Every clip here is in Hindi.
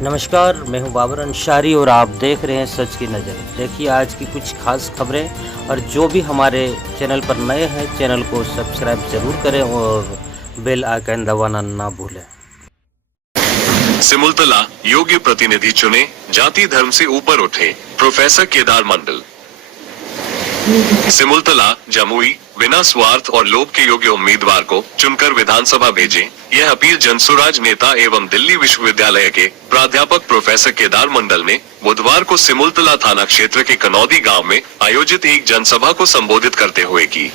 नमस्कार, मैं हूं बाबर अंसारी और आप देख रहे हैं सच की नज़र। देखिए आज की कुछ खास खबरें, और जो भी हमारे चैनल पर नए हैं चैनल को सब्सक्राइब जरूर करें और बेल आइकन दबाना ना भूलें। सिमुलतला योग्य प्रतिनिधि चुने, जाति धर्म से ऊपर उठे, प्रोफेसर केदार मंडल। सिमुलतला जमुई बिना स्वार्थ और लोभ के योग्य उम्मीदवार को चुनकर विधानसभा भेजें, यह अपील जनसुराज नेता एवं दिल्ली विश्वविद्यालय के प्राध्यापक प्रोफेसर केदार मंडल ने बुधवार को सिमुलतला थाना क्षेत्र के कनौदी गांव में आयोजित एक जनसभा को संबोधित करते हुए की।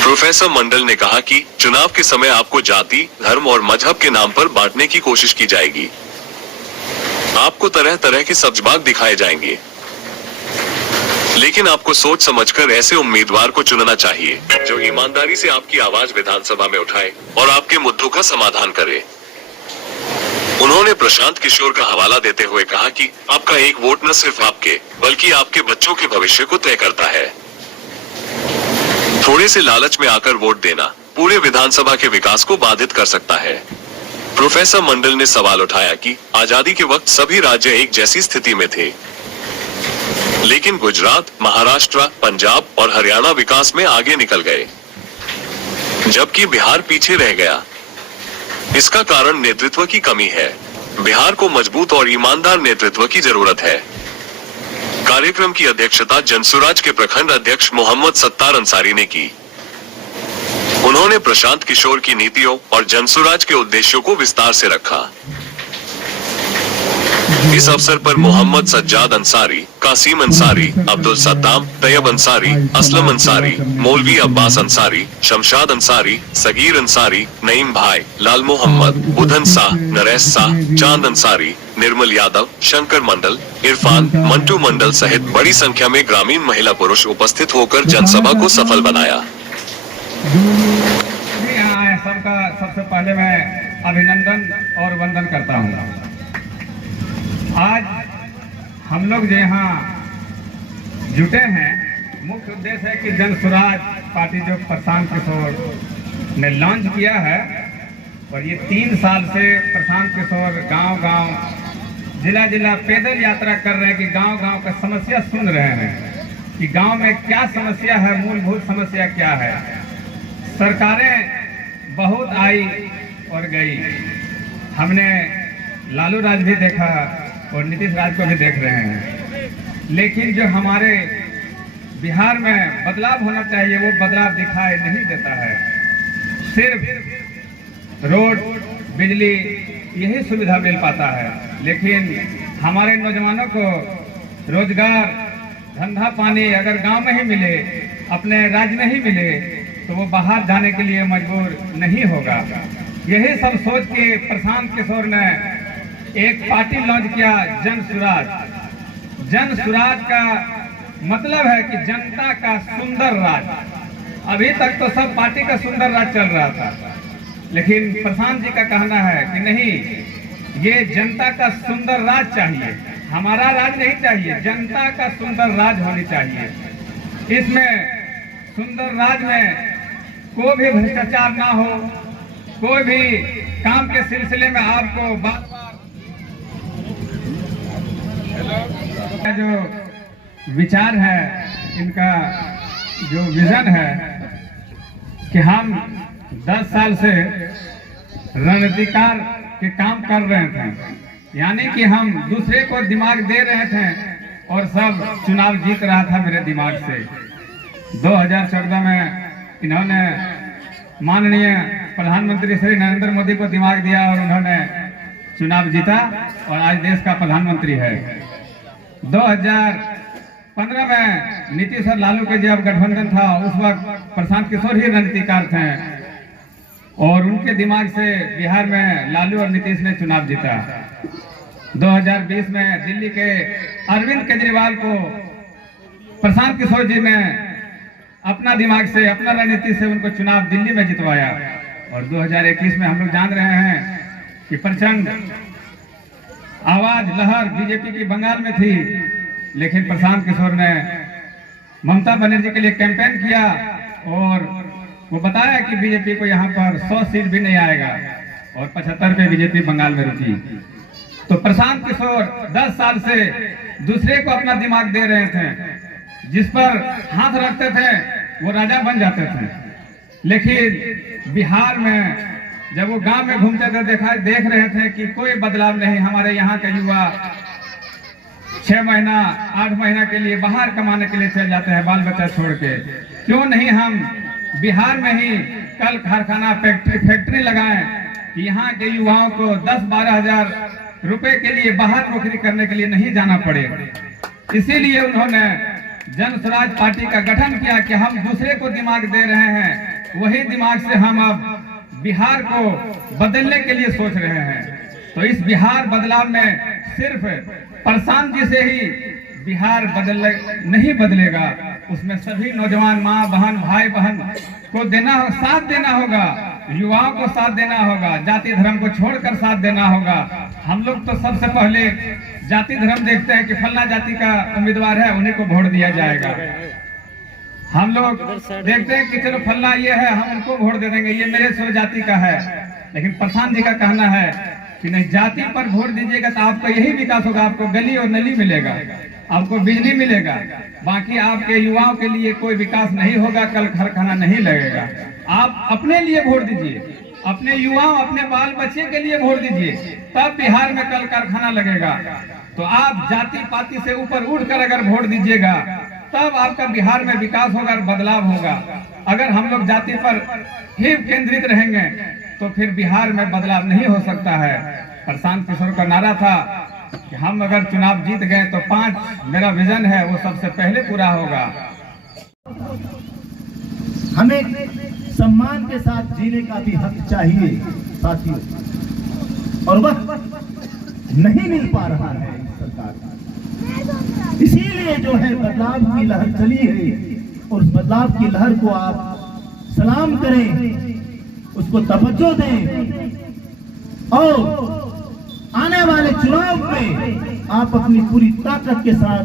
प्रोफेसर मंडल ने कहा कि चुनाव के समय आपको जाति, धर्म और मजहब के नाम पर बांटने की कोशिश की जाएगी। आपको तरह तरह के सब्जबाग दिखाए जाएंगे, लेकिन आपको सोच समझकर ऐसे उम्मीदवार को चुनना चाहिए जो ईमानदारी से आपकी आवाज विधानसभा में उठाए और आपके मुद्दों का समाधान करे। उन्होंने प्रशांत किशोर का हवाला देते हुए कहा कि आपका एक वोट न सिर्फ आपके बल्कि आपके बच्चों के भविष्य को तय करता है। थोड़े से लालच में आकर वोट देना पूरे विधानसभा के विकास को बाधित कर सकता है। प्रोफेसर मंडल ने सवाल उठाया कि आजादी के वक्त सभी राज्य एक जैसी स्थिति में थे, लेकिन गुजरात, महाराष्ट्र, पंजाब और हरियाणा विकास में आगे निकल गए, जबकि बिहार पीछे रह गया। इसका कारण नेतृत्व की कमी है। बिहार को मजबूत और ईमानदार नेतृत्व की जरूरत है। कार्यक्रम की अध्यक्षता जनसुराज के प्रखंड अध्यक्ष मोहम्मद सत्तार अंसारी ने की। उन्होंने प्रशांत किशोर की नीतियों और जनसुराज के उद्देश्यों को विस्तार से रखा। इस अवसर पर मोहम्मद सज्जाद अंसारी, कासिम अंसारी, अब्दुल सत्ताम, तैयब अंसारी, असलम अंसारी, मौलवी अब्बास अंसारी, शमशाद अंसारी, सगीर अंसारी, नईम भाई, लाल मोहम्मद, बुधन शाह, नरेश शाह, चांद अंसारी, निर्मल यादव, शंकर मंडल, इरफान, मंटू मंडल सहित बड़ी संख्या में ग्रामीण महिला पुरुष उपस्थित होकर जनसभा को सफल बनाया। सबका सबसे पहले मैं अभिनंदन और वंदन करता हूँ। आज हम लोग जो यहाँ जुटे हैं, मुख्य उद्देश्य है कि जनसुराज पार्टी जो प्रशांत किशोर ने लॉन्च किया है, और ये 3 साल से प्रशांत किशोर गांव-गांव, जिला-जिला पैदल यात्रा कर रहे हैं कि गांव-गांव का समस्या सुन रहे हैं कि गांव में क्या समस्या है, मूलभूत समस्या क्या है। सरकारें बहुत आई और गई, हमने लालू राज भी देखा और नीतीश राज को भी देख रहे हैं, लेकिन जो हमारे बिहार में बदलाव होना चाहिए वो बदलाव दिखाई नहीं देता है। सिर्फ रोड, बिजली यही सुविधा मिल पाता है, लेकिन हमारे नौजवानों को रोजगार, धंधा पानी अगर गांव में ही मिले, अपने राज्य में ही मिले, तो वो बाहर जाने के लिए मजबूर नहीं होगा। यही सब सोच के प्रशांत किशोर ने एक पार्टी लॉन्च किया, जनसुराज। जनसुराज का मतलब है कि जनता का सुंदर राज। अभी तक तो सब पार्टी का सुंदर राज चल रहा था, लेकिन प्रशांत जी का कहना है कि नहीं, ये जनता का सुंदर राज चाहिए, हमारा राज नहीं चाहिए, जनता का सुंदर राज होनी चाहिए। इसमें सुंदर राज में कोई भी भ्रष्टाचार ना हो, कोई भी काम के सिलसिले में आपको बार जो विचार है, इनका जो विजन है कि हम 10 साल से रणनीतिकार के काम कर रहे थे, यानी कि हम दूसरे को दिमाग दे रहे थे और सब चुनाव जीत रहा था मेरे दिमाग से। 2014 में इन्होंने माननीय प्रधानमंत्री श्री नरेंद्र मोदी को दिमाग दिया और उन्होंने चुनाव जीता और आज देश का प्रधानमंत्री है। 2015 में नीतीश और लालू के जब गठबंधन था, उस वक्त प्रशांत किशोर ही रणनीतिकार थे और उनके दिमाग से बिहार में लालू और नीतीश ने चुनाव जीता। 2020 में दिल्ली के अरविंद केजरीवाल को प्रशांत किशोर जी ने अपना दिमाग से, अपना रणनीति से उनको चुनाव दिल्ली में जितवाया। और 2021 में हम लोग जान रहे हैं कि प्रचंड आवाज लहर बीजेपी की बंगाल में थी, लेकिन प्रशांत किशोर ने ममता बनर्जी के लिए कैंपेन किया और वो बताया कि बीजेपी को यहाँ पर 100 सीट भी नहीं आएगा और 75 पे बीजेपी बंगाल में रुकी। तो प्रशांत किशोर 10 साल से दूसरे को अपना दिमाग दे रहे थे, जिस पर हाथ रखते थे वो राजा बन जाते थे। लेकिन बिहार में जब वो गांव में घूमते थे देख रहे थे कि कोई बदलाव नहीं। हमारे यहाँ के युवा 6 महीना 8 महीना के लिए बाहर कमाने के लिए चले जाते हैं बाल बच्चा छोड़ के। क्यों नहीं हम बिहार में ही कल कारखाना फैक्ट्री लगाएं कि यहाँ के युवाओं को 10-12 हजार रुपए के लिए बाहर नौकरी करने के लिए नहीं जाना पड़े। इसीलिए उन्होंने जन स्वराज पार्टी का गठन किया कि हम दूसरे को दिमाग दे रहे हैं, वही दिमाग से हम अब बिहार को बदलने के लिए सोच रहे हैं। तो इस बिहार बदलाव में सिर्फ प्रशांत जी से ही बिहार नहीं बदलेगा, उसमें सभी नौजवान माँ बहन भाई बहन को साथ देना होगा, युवाओं को साथ देना होगा, जाति धर्म को छोड़कर साथ देना होगा। हम लोग तो सबसे पहले जाति धर्म देखते हैं कि फलना जाति का उम्मीदवार है उन्हीं को वोट दिया जाएगा। हम लोग देखते हैं कि चलो फलना ये है हम उनको वोट दे देंगे, ये मेरे स्व जाति का है। लेकिन प्रधान जी का कहना है कि नहीं, जाति पर वोट दीजिएगा तो आपका यही विकास होगा, आपको गली और नली मिलेगा, आपको बिजली मिलेगा, बाकी आपके युवाओं के लिए कोई विकास नहीं होगा, कल कारखाना नहीं लगेगा। आप अपने लिए वोट दीजिए, अपने युवाओं अपने बाल बच्चे के लिए वोट दीजिए, तब बिहार में कल कारखाना लगेगा। तो आप जाति पाति से ऊपर उठकर अगर वोट दीजिएगा तब आपका बिहार में विकास होगा और बदलाव होगा। अगर हम लोग जाति पर ही केंद्रित रहेंगे तो फिर बिहार में बदलाव नहीं हो सकता है। प्रशांत किशोर का नारा था कि हम अगर चुनाव जीत गए तो 5 मेरा विजन है वो सबसे पहले पूरा होगा। हमें सम्मान के साथ जीने का भी हक चाहिए साथियों, और वह नहीं मिल पा रहा है इस सरकार को। इसीलिए जो है बदलाव की लहर चली है, और उस बदलाव की लहर को आप सलाम करें, उसको तवज्जो दें, और आने वाले चुनाव में आप अपनी पूरी ताकत के साथ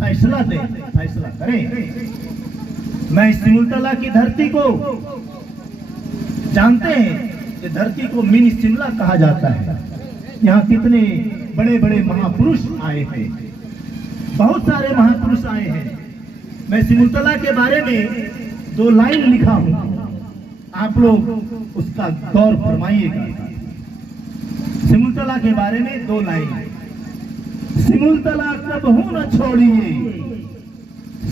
फैसला दें, फैसला करें। मैं सिमुलतला की धरती को जानते हैं कि धरती को मिनी शिमला कहा जाता है। यहाँ कितने बड़े बड़े महापुरुष आए हैं, बहुत सारे महापुरुष आए हैं। मैं सिमुलतला के बारे में 2 लाइन लिखा हूं, आप लोग उसका गौर फरमाइएगा। सिमुलतला के बारे में 2 लाइन। सिमुलतला कबहू न छोड़िए,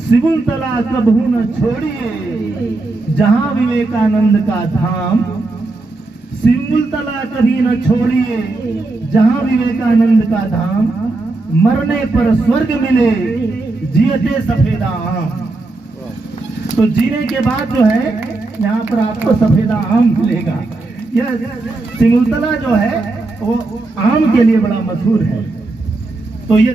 सिमुलतला कबहू न छोड़िए, जहां विवेकानंद का धाम। सिमुलतला कभी न छोड़िए, जहां विवेकानंद का धाम। मरने पर स्वर्ग मिले, जियते सफेदा आम। तो जीने के बाद जो है यहाँ पर आपको सफेदा आम मिलेगा। यह सिमुलतला जो है वो आम के लिए बड़ा मशहूर है। तो ये